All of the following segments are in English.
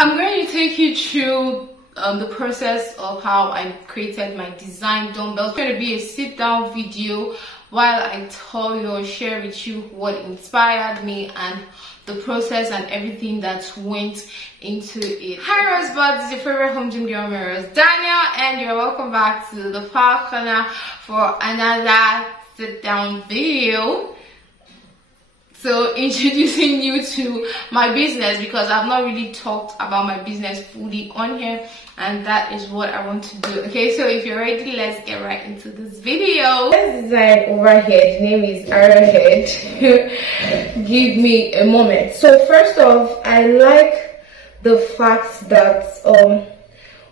I'm going to take you through the process of how I created my design dumbbells. It's going to be a sit down video while I tell you or share with you what inspired me and the process and everything that went into it. Hi Rosebuds, it's your favorite home gym girl, Rose Daniel, and you're welcome back to the Power Corner for another sit down video. So introducing you to my business, because I've not really talked about my business fully on here, and that is what I want to do. Okay, so if you're ready, let's get right into this video. This design over here, the name is Arrowhead. Give me a moment. So first off, I like the fact that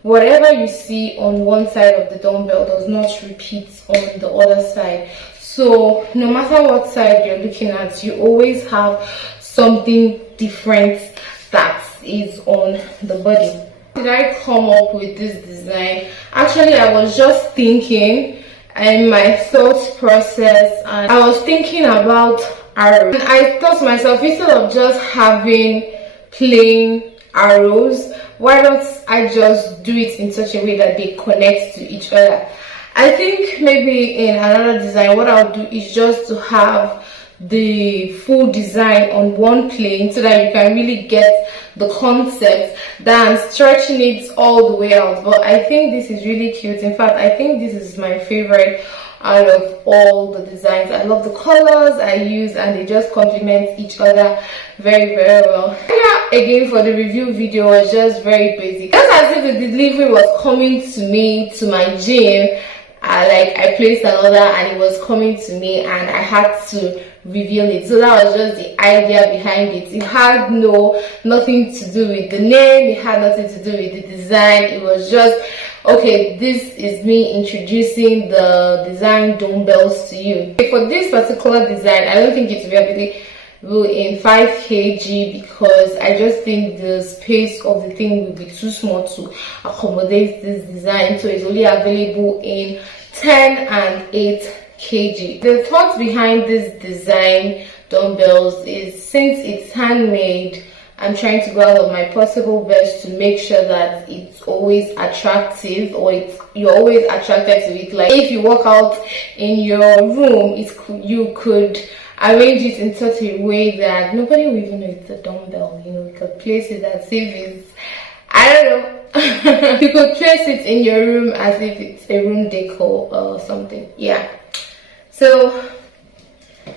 whatever you see on one side of the dumbbell does not repeat on the other side. So no matter what side you're looking at, you always have something different that is on the body. Did I come up with this design? Actually, I was just thinking in my thought process, and I was thinking about arrows. And I thought to myself, instead of just having plain arrows, why don't I just do it in such a way that they connect to each other? I think maybe in another design, what I'll do is just to have the full design on one plane so that you can really get the concept than stretching it all the way out. But I think this is really cute. In fact, I think this is my favorite out of all the designs. I love the colors I use, and they just complement each other very well. Yeah, again, for the review video was just very basic, just as if the delivery was coming to me to my gym. I placed an order and it was coming to me, and I had to reveal it. So that was just the idea behind it. It had nothing to do with the name, it had nothing to do with the design. It was just, okay, this is me introducing the design dumbbells to you. For this particular design, I don't think it will be available in 5 kg because I just think the space of the thing will be too small to accommodate this design, so it's only available in 10 and 8 kg. The thought behind this design dumbbells is, since it's handmade, I'm trying to go out of my possible best to make sure that it's always attractive, or you're always attracted to it. Like if you walk out in your room, you could arrange it in such a way that nobody will even know it's a dumbbell. You could place it as if it's, I don't know. You could place it in your room as if it's a room decor or something. Yeah. So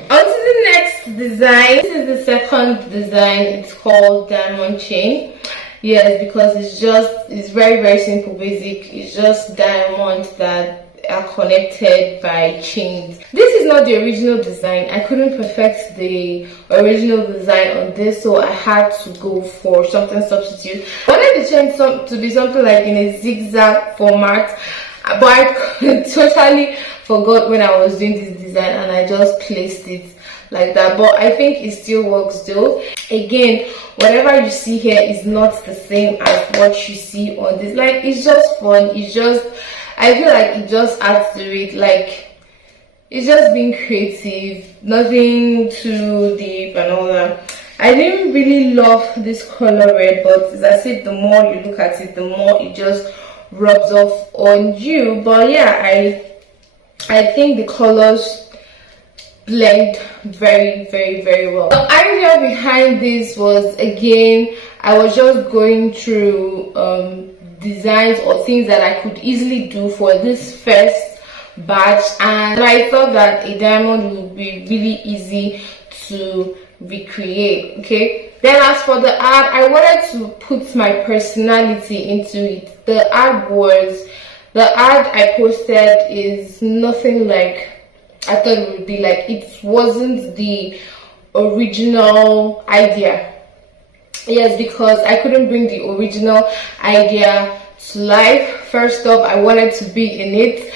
on to the next design. This is the second design. It's called Diamond Chain. Yes, because it's very simple, basic. It's just diamonds that are connected by chains. This is not the original design. I couldn't perfect the original design on this, so I had to go for something substitute. I wanted the chain to be something like in a zigzag format, but I totally forgot when I was doing this design, and I just placed it like that. But I think it still works though. Again, whatever you see here is not the same as what you see on this. Like, it's just fun. I feel like it just adds to it. Like, it's just being creative, nothing too deep and all that. I didn't really love this color red, but it's as if the more you look at it, the more it just rubs off on you. But yeah, I think the colors blend very well. The idea behind this was, again, I was just going through designs or things that I could easily do for this first batch, and I thought that a diamond would be really easy to recreate. Okay, then as for the art, I wanted to put my personality into it. The art I posted is nothing like I thought it would be. Like, it wasn't the original idea. Yes, because I couldn't bring the original idea to life. First off, I wanted to be in it,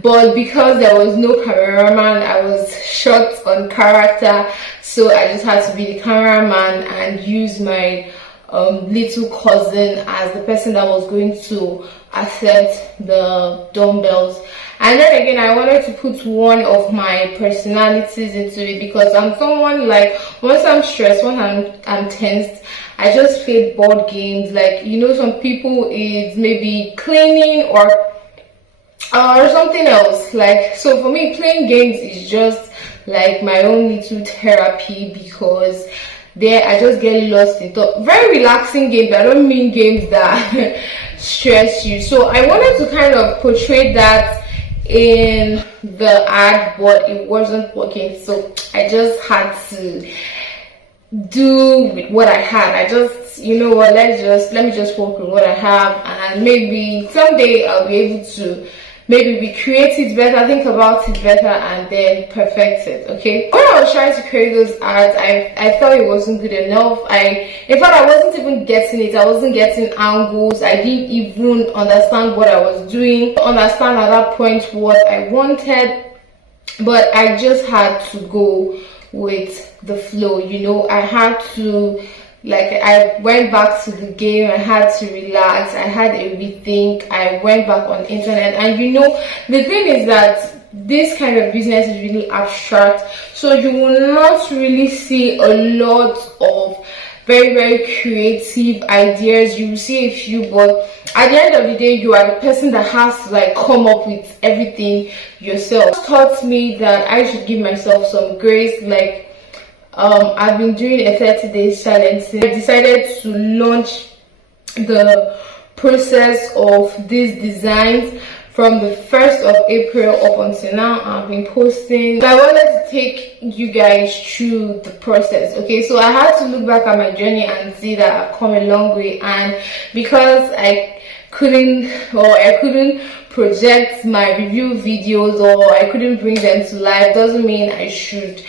but because there was no cameraman, I was shot on character, so I just had to be the cameraman and use my little cousin as the person that was going to accept the dumbbells. And then again, I wanted to put one of my personalities into it, because I'm someone like, once I'm stressed, once I'm tensed, I just play board games. Like, you know, some people is maybe cleaning or something else. Like, so for me, playing games is just like my own little therapy, because there I just get lost in thought. Very relaxing games. I don't mean games that stress you. So I wanted to kind of portray that in the ad, but it wasn't working, so I just had to do with what I had. I just, you know what, let me just work with what I have, and maybe someday I'll be able to maybe recreate it better, think about it better, and then perfect it. Okay, when I was trying to create those ads, I thought it wasn't good enough. In fact, I wasn't even getting it. I wasn't getting angles. I didn't even understand what I was doing, understand at that point what I wanted, but I just had to go with the flow. You know, I had to, like, I went back to the game. I had to relax. I had a rethink. I went back on internet, and you know, the thing is that this kind of business is really abstract, so you will not really see a lot of very creative ideas. You will see a few, but at the end of the day, you are the person that has to like come up with everything yourself. It taught me that I should give myself some grace. Like, I've been doing a 30 days challenge. I decided to launch the process of these designs from the 1st of April up until now. I've been posting. So I wanted to take you guys through the process. Okay, so I had to look back at my journey and see that I've come a long way, and because I couldn't project my review videos, or I couldn't bring them to life, doesn't mean I should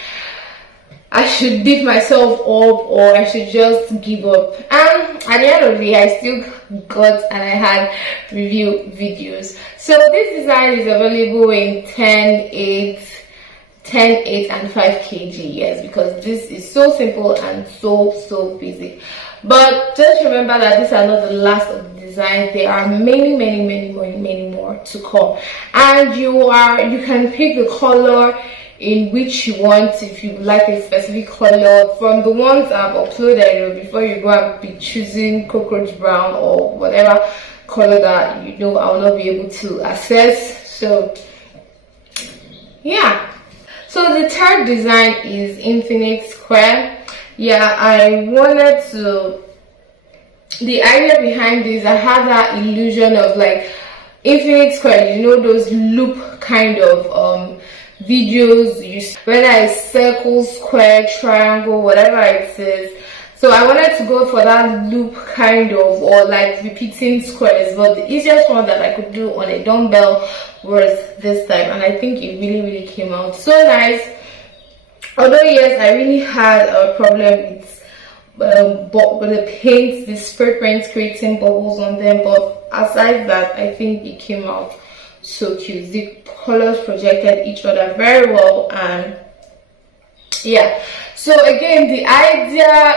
beat myself up, or I should just give up. And at the end of the day, I still got and I had review videos. So this design is available in 10, 8, and 5 kg. Yes, because this is so simple and so basic. But just remember that these are not the last of the designs. There are many more to come, and you can pick the color in which you want. If you like a specific color from the ones I've uploaded, before you go and be choosing cockroach brown or whatever color that you know I will not be able to access. So yeah, so the third design is infinite square. Yeah, the idea behind this, I had that illusion of like infinite square, you know, those loop kind of videos, whether it's circle, square, triangle, whatever it is. So I wanted to go for that loop kind of, or like repeating squares, but the easiest one that I could do on a dumbbell was this type, and I think it really came out so nice. Although yes, I really had a problem with the paint, the spray paint creating bubbles on them, but aside that, I think it came out so cute. The colors projected each other very well, and yeah. So again, the idea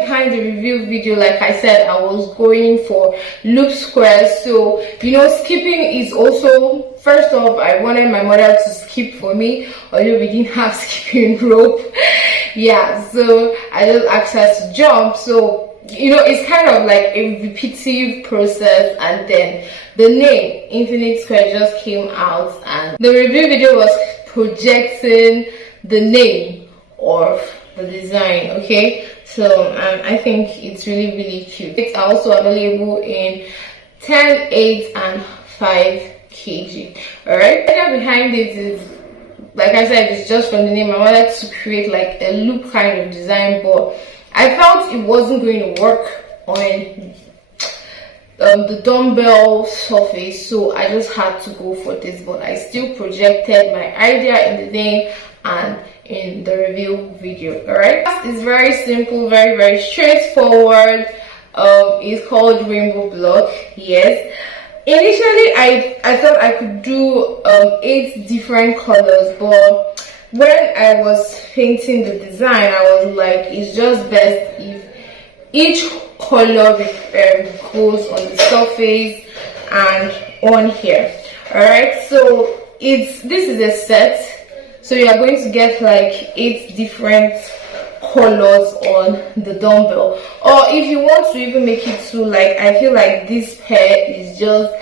behind the review video, like I said, I was going for loop squares. So you know, skipping is also, first off, I wanted my mother to skip for me, although we didn't have skipping rope. Yeah, so I just asked her to jump. So you know, it's kind of like a repetitive process, and then the name Infinite Square just came out, and the review video was projecting the name of the design. Okay, so I think it's really cute. It's also available in 10, 8, and 5 kg. All right, the idea behind it is, like I said, it's just from the name. I wanted to create like a loop kind of design, but I felt it wasn't going to work on the dumbbell surface, so I just had to go for this. But I still projected my idea in the name and in the review video. All right, it's very simple, very straightforward. It's called rainbow block. Yes, initially I thought I could do 8 different colors, but when I was painting the design, I was like, it's just best if each color goes on the surface and on here. All right, so this is a set, so you are going to get like 8 different colors on the dumbbell. Or if you want to even make it too, like, I feel like this pair is just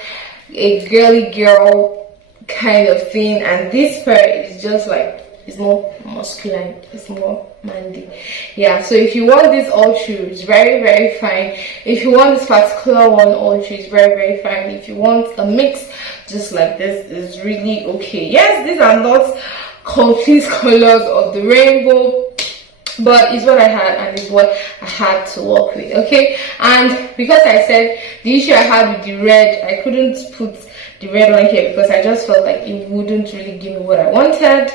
a girly girl kind of thing, and this pair is just like, it's more masculine, it's more manly. Yeah, so if you want this all true, it's very fine. If you want this particular one all true, it's very fine. If you want a mix just like this, is really okay. Yes, these are not complete colors of the rainbow, but it's what I had and it's what I had to work with. Okay, and because I said the issue I had with the red, I couldn't put the red one here because I just felt like it wouldn't really give me what I wanted.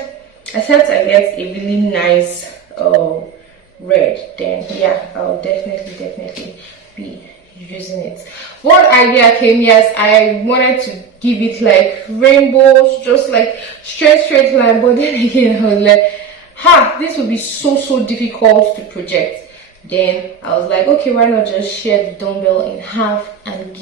Except I get a really nice red, then yeah, I'll definitely be using it. What idea came? Yes, I wanted to give it like rainbows, just like straight line, but then again I was like, this would be so difficult to project. Then I was like, okay, why not just share the dumbbell in half and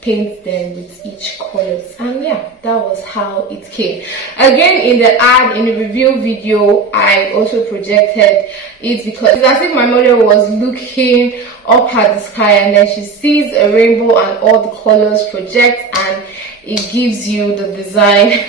paint them with each colors. And yeah, that was how it came. Again, in the review video, I also projected it because it's as if my mother was looking up at the sky and then she sees a rainbow and all the colors project and it gives you the design,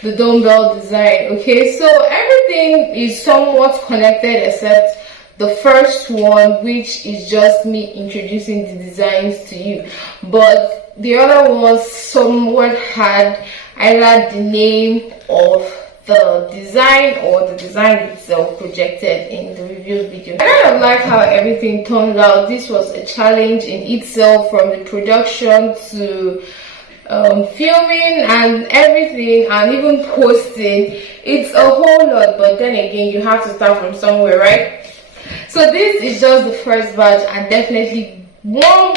the dumbbell design. Okay, so everything is somewhat connected except the first one, which is just me introducing the designs to you, but the other ones somewhat had either the name of the design or the design itself projected in the review video. I kind of like how everything turned out. This was a challenge in itself, from the production to filming and everything, and even posting. It's a whole lot, but then again, you have to start from somewhere, right? So this is just the first batch, and definitely more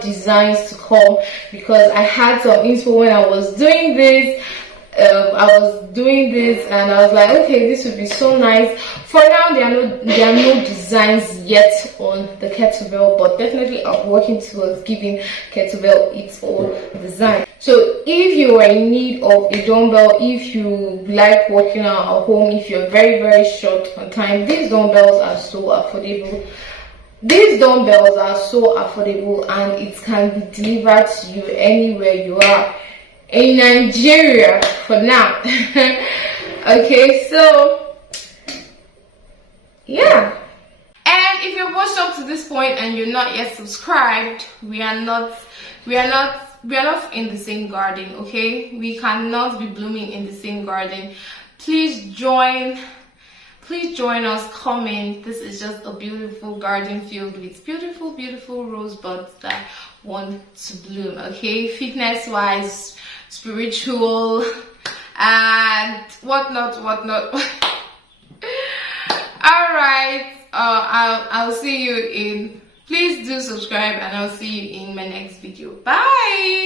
designs to come, because I had some inspo when I was doing this. And I was like, okay, this would be so nice. For now, there are no designs yet on the kettlebell, but definitely I'm working towards giving kettlebell its own design. So if you are in need of a dumbbell, if you like working out at home, if you're very short on time, these dumbbells are so affordable. And it can be delivered to you anywhere you are in Nigeria for now. Okay, so yeah. And if you've watched up to this point and you're not yet subscribed, we are not in the same garden. Okay, we cannot be blooming in the same garden. Please join us. Comment. This is just a beautiful garden filled with beautiful rosebuds that want to bloom. Okay, fitness wise, spiritual, and whatnot. All right, I'll see you in. Please do subscribe, and I'll see you in my next video. Bye.